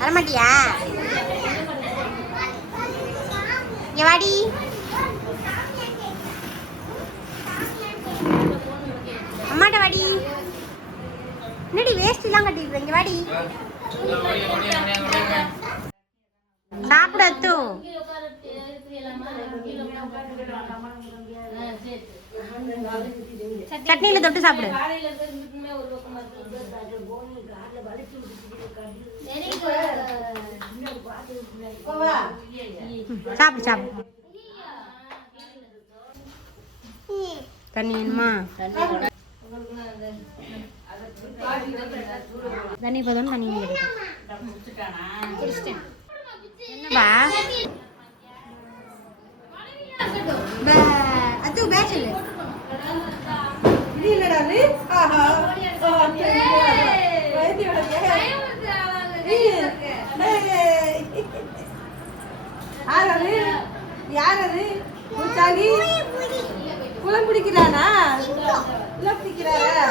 வரமாட்டியா? இங்க வாடி. அம்மாட்ட வாடி. என்னடி வேஸ்ட் எல்லாம் கட்டிட்டு இங்க வாடி. சாப்பிட அத்து. சட்னியில தொட்டு சாப்பிடு. சாப்பிடு சாப்பிடு. தண்ணி வேணுமா? தண்ணி போதும். தண்ணி என்னப்பா அது பேச்சல் யாரு பூச்சாண்டி குளம் பிடிக்கிறானா? குளம் பிடிக்கிறாரா?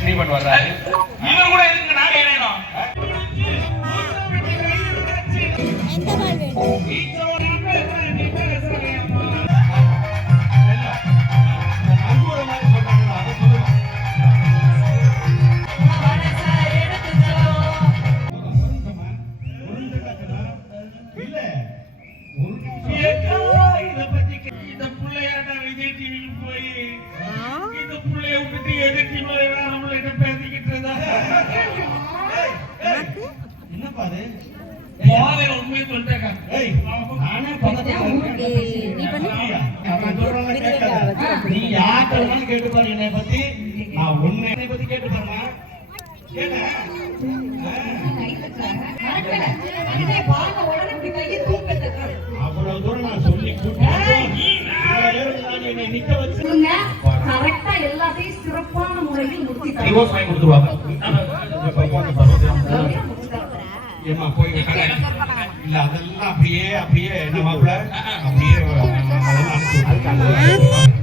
ஸ்ரீமன் வர்றாரு. இவர் கூட எதுக்கு நாங்க இணையணும்? எந்த பால் வேணும்? நீ யாருன்னு கேட்டு பாரு. என்னை பத்தி நான் உன்னை பத்தி கேட்டு பாருமா. அவ்வளவு தூரம் நான் சொல்லி நிக்க வச்சு எல்லாத்தையும் சிறப்பான முறையில் கொடுத்துருவாங்க. ஏமா போய் இல்ல அதெல்லாம் அப்படியே அப்படியே என்ன மாப்பிள்ள அப்படியே அதெல்லாம் அனுப்பி